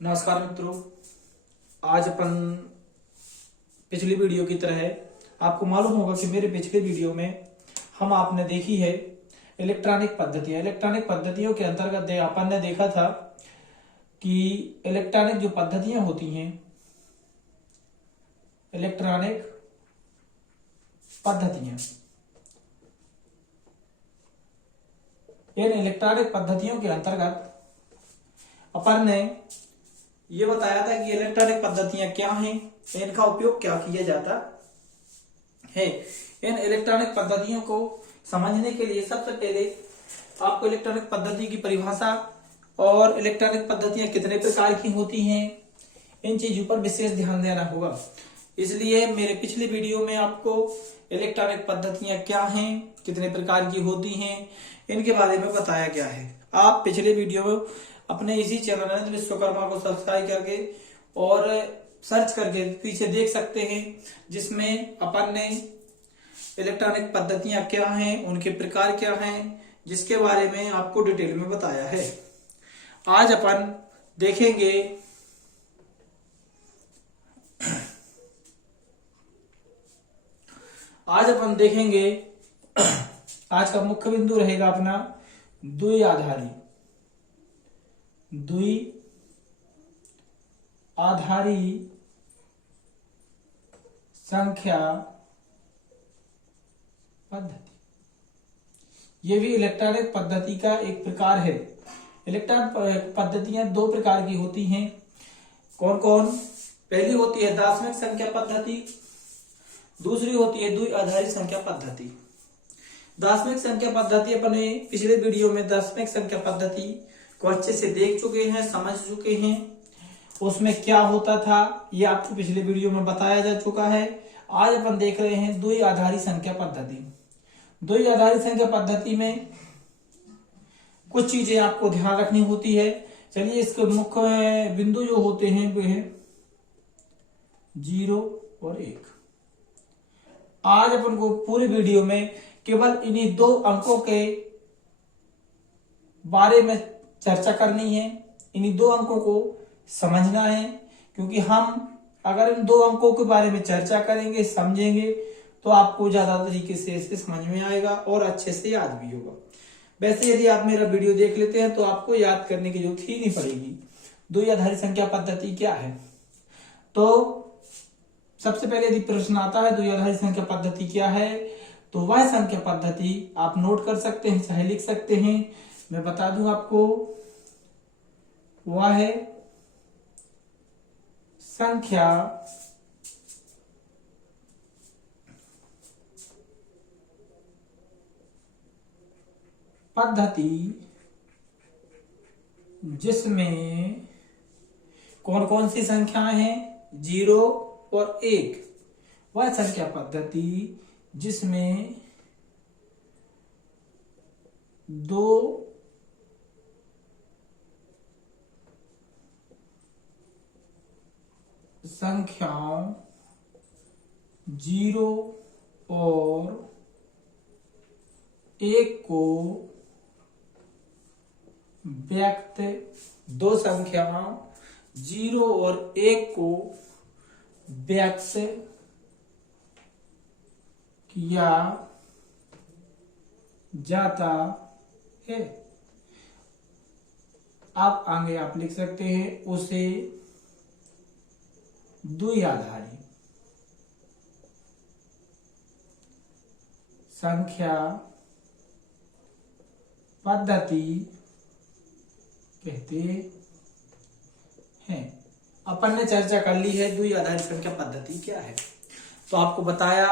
नमस्कार मित्रों। आज अपन पिछली वीडियो की तरह है, आपको मालूम होगा कि मेरे पिछले वीडियो में हम आपने देखी है इलेक्ट्रॉनिक पद्धतियां। इलेक्ट्रॉनिक पद्धतियों के अंतर्गत अपन ने देखा था कि इलेक्ट्रॉनिक जो पद्धतियां होती हैं, इलेक्ट्रॉनिक पद्धतियां, इन इलेक्ट्रॉनिक पद्धतियों के अंतर्गत अपन ने ये बताया था कि इलेक्ट्रॉनिक पद्धतियां क्या हैं, इनका उपयोग क्या किया जाता है। इन इलेक्ट्रॉनिक पद्धतियों को समझने के लिए सबसे पहले आपको इलेक्ट्रॉनिक पद्धति की परिभाषा और इलेक्ट्रॉनिक पद्धतियां कितने प्रकार की होती हैं, इन चीजों पर विशेष ध्यान देना होगा। इसलिए मेरे पिछले वीडियो में आपको इलेक्ट्रॉनिक पद्धतियां क्या हैं, कितने प्रकार की होती हैं, इनके बारे में बताया गया है। आप पिछले वीडियो में अपने इसी चैनल अनंत विश्वकर्मा को सब्सक्राइब करके और सर्च करके पीछे देख सकते हैं, जिसमें अपन ने इलेक्ट्रॉनिक पद्धतियां क्या हैं, उनके प्रकार क्या हैं, जिसके बारे में आपको डिटेल में बताया है। आज अपन देखेंगे आज का मुख्य बिंदु रहेगा अपना द्विआधारी संख्या पद्धति। ये भी इलेक्ट्रॉनिक पद्धति का एक प्रकार है। इलेक्ट्रॉनिक पद्धतियां दो प्रकार की होती हैं। कौन कौन? पहली होती है दशमिक संख्या पद्धति, दूसरी होती है द्विआधारी संख्या पद्धति। दशमिक संख्या पद्धति अपने पिछले वीडियो में दशमिक संख्या पद्धति को अच्छे से देख चुके हैं, समझ चुके हैं। उसमें क्या होता था ये आपको पिछले वीडियो में बताया जा चुका है। आज अपन देख रहे हैं द्विआधारी संख्या पद्धति। द्विआधारी संख्या पद्धति में कुछ चीजें आपको ध्यान रखनी होती है। चलिए, इसके मुख्य बिंदु जो होते हैं वे हैं 0 और 1। आज अपन को पूरी वीडियो में केवल इन्हीं दो अंकों के बारे में चर्चा करनी है, इन्हीं दो अंकों को समझना है। क्योंकि हम अगर इन दो अंकों के बारे में चर्चा करेंगे, समझेंगे, तो आपको ज्यादा तरीके से इसे समझ में आएगा और अच्छे से याद भी होगा। वैसे यदि आप मेरा वीडियो देख लेते हैं तो आपको याद करने की जरूरत ही नहीं पड़ेगी। द्विआधारी संख्या पद्धति क्या है? तो सबसे पहले यदि प्रश्न आता है द्विआधारी संख्या पद्धति क्या है, तो वह संख्या पद्धति आप नोट कर सकते हैं, चाहे लिख सकते हैं। मैं बता दूं आपको, वह है संख्या पद्धति जिसमें कौन कौन सी संख्याएं हैं? 0 और 1। वह संख्या पद्धति जिसमें दो संख्याओं 0 और 1 को व्यक्त, दो संख्याओं 0 और 1 को व्यक्त किया जाता है। आप आगे आप लिख सकते हैं उसे द्विआधारी संख्या पद्धति कहते हैं। अपन ने चर्चा कर ली है द्विआधारी संख्या पद्धति क्या है। तो आपको बताया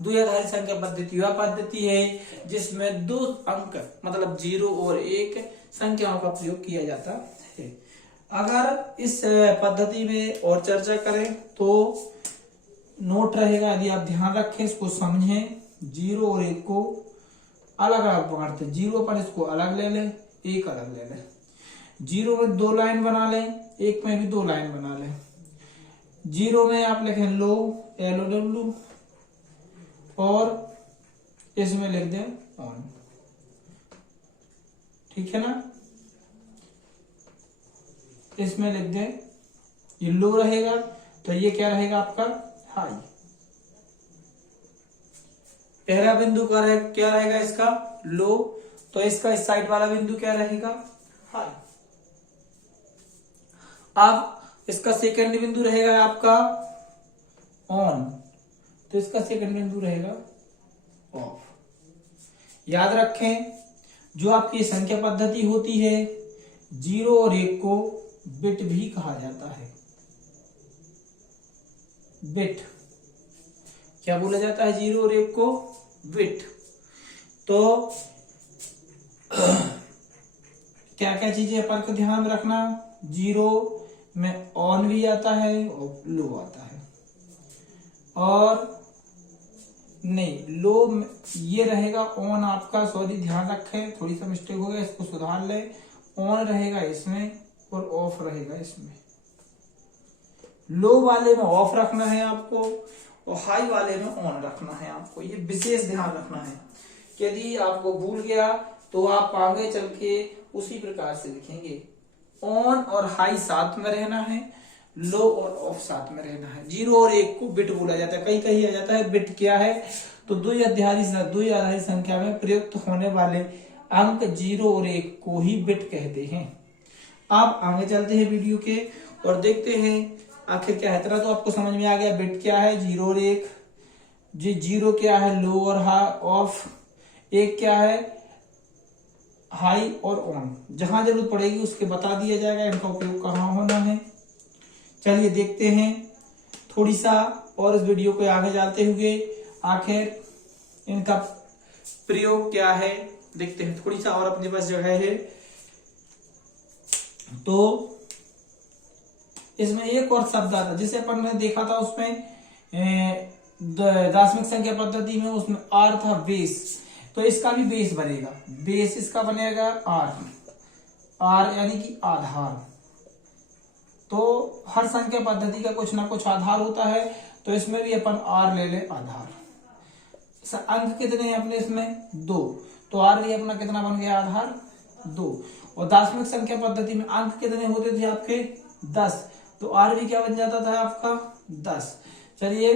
द्विआधारी संख्या पद्धति वह पद्धति है जिसमें दो अंक मतलब 0 और 1 संख्याओं का प्रयोग किया जाता है। अगर इस पद्धति में और चर्चा करें तो नोट रहेगा, यदि आप ध्यान रखें, इसको समझें। 0 और 1 को अलग अलग पकड़ते हैं। 0 पर इसको अलग ले लें, 1 अलग ले लें। 0 में 2 लाइन बना लें, 1 में भी 2 लाइन बना लें। 0 में आप लिखें लो, LOW, और इसमें लिख दें ऑन। ठीक है ना? इसमें लिख दें ये लो रहेगा, तो ये क्या रहेगा आपका हाई। पहला बिंदु क्या रहेगा इसका लो, तो इसका इस साइड वाला बिंदु क्या रहेगा हाई। अब इसका सेकंड बिंदु रहेगा आपका ऑन, तो इसका सेकंड बिंदु रहेगा ऑफ। याद रखें जो आपकी संख्या पद्धति होती है 0 और 1 को बिट भी कहा जाता है। बिट क्या बोला जाता है 0 और 1 को बिट। तो क्या क्या चीजें अपन को ध्यान में रखना, 0 में ऑन भी आता है और लो आता है, और नहीं लो ये रहेगा ऑन आपका, सॉरी ध्यान रखें थोड़ी सा मिस्टेक हो गया, इसको सुधार ले। ऑन रहेगा इसमें और ऑफ रहेगा इसमें। लो वाले में ऑफ रखना है आपको और हाई वाले में ऑन रखना है आपको। ये विशेष ध्यान रखना है, यदि आपको भूल गया तो आप आगे चल के उसी प्रकार से लिखेंगे। ऑन और हाई साथ में रहना है, लो और ऑफ साथ में रहना है। 0 और 1 को बिट बोला जाता है। कहीं कहीं आ जाता है बिट क्या है, तो द्विआधारी संख्या में प्रयुक्त होने वाले अंक 0 और 1 को ही बिट कहते हैं। अब आगे चलते हैं वीडियो के और देखते हैं आखिर क्या है। इतना तो आपको समझ में आ गया बिट क्या है 0 और 1, जी 0 क्या है लो और ऑफ, 1 क्या है हाई और ऑन। जहां जरूरत पड़ेगी उसके बता दिया जाएगा इनका उपयोग कहाँ होना है। चलिए देखते हैं थोड़ी सा और इस वीडियो को आगे जाते हुए आखिर इनका प्रयोग क्या है देखते हैं। थोड़ी सा और अपने पास जगह है तो इसमें एक और शब्द आता जिसे अपन ने देखा था उसमें दार्शनिक संख्या पद्धति में, उसमें आर था बेस, तो इसका भी बेस बनेगा। बेस इसका बनेगा आर यानी कि आधार। तो हर संख्या पद्धति का कुछ ना कुछ आधार होता है, तो इसमें भी अपन आर ले ले आधार। अंक कितने हैं अपने इसमें 2, तो आर भी अपना कितना बन गया आधार 2। और दार्शनिक संख्या पद्धति में अंक कितने होते थे आपके 10, तो आर भी क्या बन जाता था आपका 10। चलिए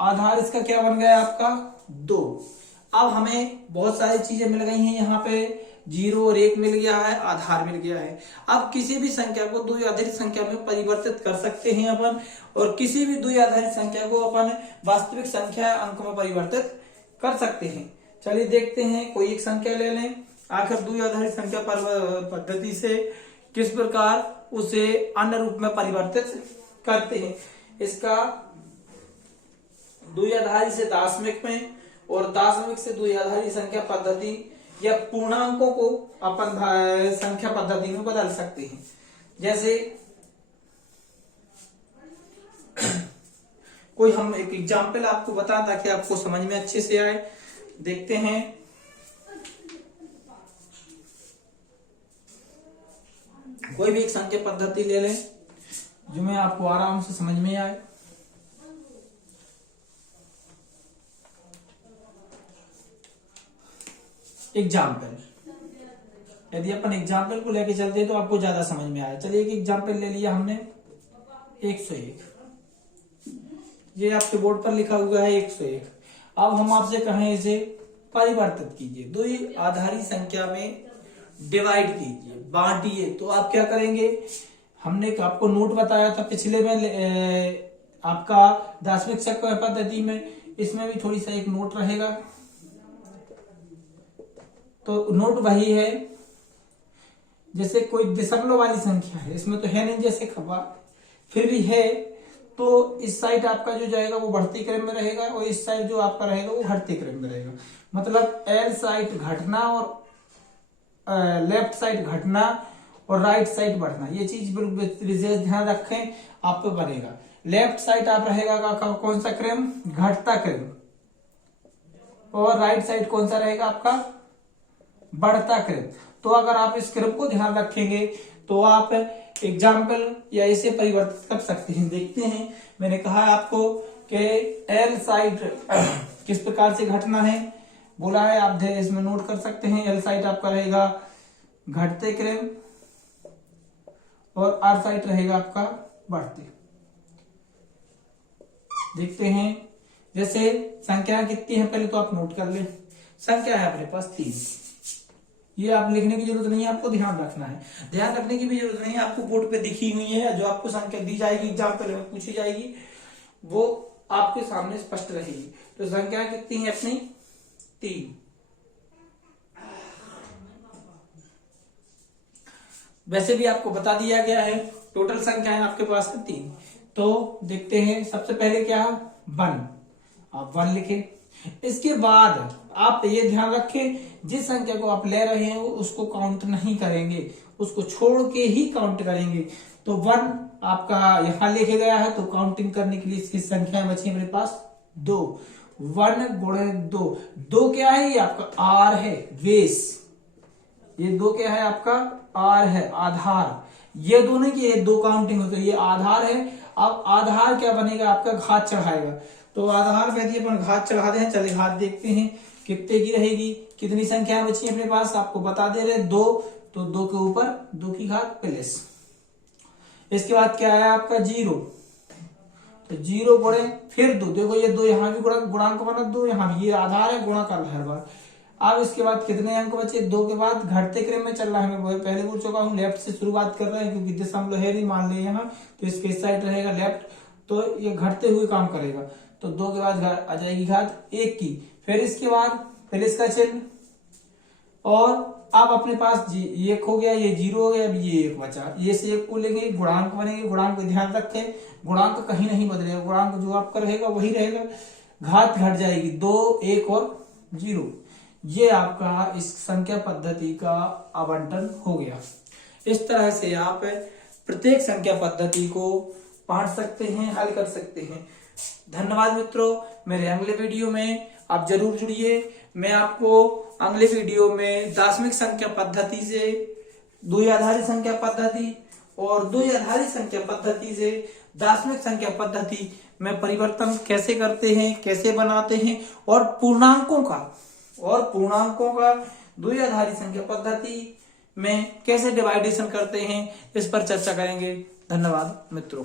आधार इसका क्या बन गया आपका 2। अब हमें बहुत सारी चीजें मिल गई हैं, यहाँ पे 0 और 1 मिल गया है, आधार मिल गया है। अब किसी भी संख्या को द्विआधारी संख्या में परिवर्तित कर सकते हैं अपन, और किसी भी द्विआधारी संख्या को अपन वास्तविक संख्या अंक में परिवर्तित कर सकते हैं। चलिए देखते हैं, कोई एक संख्या ले लें, आखिर द्विआधारी संख्या पद्धति से किस प्रकार उसे अन्य रूप में परिवर्तित करते हैं। इसका द्विआधारी से दार्शनिक में और दार्शनिक से द्विआधारी संख्या पद्धति या पूर्णांकों को अपन संख्या पद्धति में बदल सकते हैं। जैसे कोई हम एक एग्जाम्पल आपको बता ताकि आपको समझ में अच्छे से आए। देखते हैं, कोई भी एक संख्या पद्धति ले लें जो मैं आपको आराम से समझ में आए। एग्जाम्पल, यदि अपन एग्जाम्पल को लेके चलते हैं तो आपको ज्यादा समझ में आए। चलिए एक एग्जाम्पल ले लिया हमने 101, ये आपके बोर्ड पर लिखा हुआ है 101। अब हम आपसे कहें इसे परिवर्तित कीजिए, द्विआधारी संख्या में डिवाइड कीजिए, बांटिए, तो आप क्या करेंगे। हमने आपको नोट बताया था पिछले में आपका दार्शनिक संख्या पद्धति में, इसमें भी थोड़ी सा एक नोट रहेगा। तो नोट वही है, जैसे कोई दशमलव वाली संख्या है, इसमें तो है नहीं जैसे खबा, फिर भी है, तो इस साइड आपका जो जाएगा वो बढ़ती क्रम में रहेगा और इस साइड जो आपका रहेगा वो घटते क्रम में रहेगा। मतलब एल साइड घटना और लेफ्ट साइड घटना और राइट साइड बढ़ना, ये चीज बिल्कुल विशेष ध्यान रखें, आप पे बनेगा। लेफ्ट साइड आप रहेगा कौन सा क्रम, घटता क्रम, और राइट साइड कौन सा रहेगा आपका, बढ़ता क्रम। तो अगर आप इस क्रम को ध्यान रखेंगे तो आप एग्जाम्पल या इसे परिवर्तित कर सकते हैं। देखते हैं, मैंने कहा आपको कि एल साइड किस प्रकार से घटना है बोला है, आप इसमें नोट कर सकते हैं। एल साइड आपका रहेगा घटते क्रम और आर साइड रहेगा आपका बढ़ते। देखते हैं, जैसे संख्या कितनी है पहले तो आप नोट कर ले। संख्या है अपने पास 3, ये आप लिखने की जरूरत नहीं है, आपको ध्यान रखना है। ध्यान रखने की भी जरूरत नहीं है, आपको बोर्ड पे दिखी हुई है, जो आपको संख्या दी जाएगी एग्जाम पे पूछी जाएगी वो आपके सामने स्पष्ट रहेगी। तो संख्या कितनी है अपनी 3। वैसे भी आपको बता दिया गया है, टोटल संख्या है आपके पास 3। तो देखते हैं, सबसे पहले क्या है 1, आप 1 लिखे। इसके बाद आप ये ध्यान रखें, जिस संख्या को आप ले रहे हैं उसको काउंट नहीं करेंगे, उसको छोड़ के ही काउंट करेंगे। तो 1 आपका यहां लिखे गया है, तो काउंटिंग करने के लिए इसकी संख्या बची मेरे पास 2। 1 गुणे 2, 2 क्या है, ये आपका आर है, बेस। ये 2 क्या है आपका आर है, आधार। ये दोनों की 2 काउंटिंग होती है, ये आधार है। अब आधार क्या बनेगा आपका, घात चढ़ाएगा। तो आधार पे यदि अपन घात चढ़ाते हैं, चलिए घात देखते हैं कितने की रहेगी, कितनी संख्या बची है अपने पास, आपको बता दे रहे 2, तो 2 के ऊपर 2 की घात प्लस। इसके बाद क्या है आपका 0, तो 0 गुणे फिर 2, देखो ये 2 यहाँ भी गुणांक बना, 2 यहाँ भी, ये आधार है, गुणा कर रहा है हर बार। अब इसके बाद कितने अंक बचे, 2 के बाद घटते क्रम में चल रहा है, मैं पहले बोल चुका हूँ लेफ्ट से शुरुआत कर रहे हैं क्योंकि दशमलव है नहीं मान लिया यहाँ, तो इसके साइड रहेगा लेफ्ट, तो ये घटते हुए काम करेगा। तो 2 के बाद आ जाएगी घात 1 की, फिर इसके बाद प्लस का चिन्ह, और अब अपने पास ये 1 हो गया, ये 0 हो गया, अब ये 1 बचा, ये से 1 को लेंगे, गुणांक बनेंगे। गुणांक ध्यान रखें, गुणांक कहीं नहीं बदलेगा, गुणांक जो आपका रहेगा वही रहेगा। घात घट जाएगी, 2, 1 और 0। ये आपका इस संख्या पद्धति का आवंटन हो गया। इस तरह से आप प्रत्येक संख्या पद्धति को पढ़ सकते हैं, हल कर सकते हैं। धन्यवाद मित्रों, मेरे अगले वीडियो में आप जरूर जुड़िए। मैं आपको अगले वीडियो में दार्शनिक संख्या पद्धति से द्वि आधारित संख्या पद्धति और द्वि आधारित संख्या पद्धति से दार्शनिक संख्या पद्धति में परिवर्तन कैसे करते हैं, कैसे बनाते हैं, और पूर्णांकों का द्वि आधारित संख्या पद्धति में कैसे डिवाइडेशन करते हैं, इस पर चर्चा करेंगे। धन्यवाद मित्रों।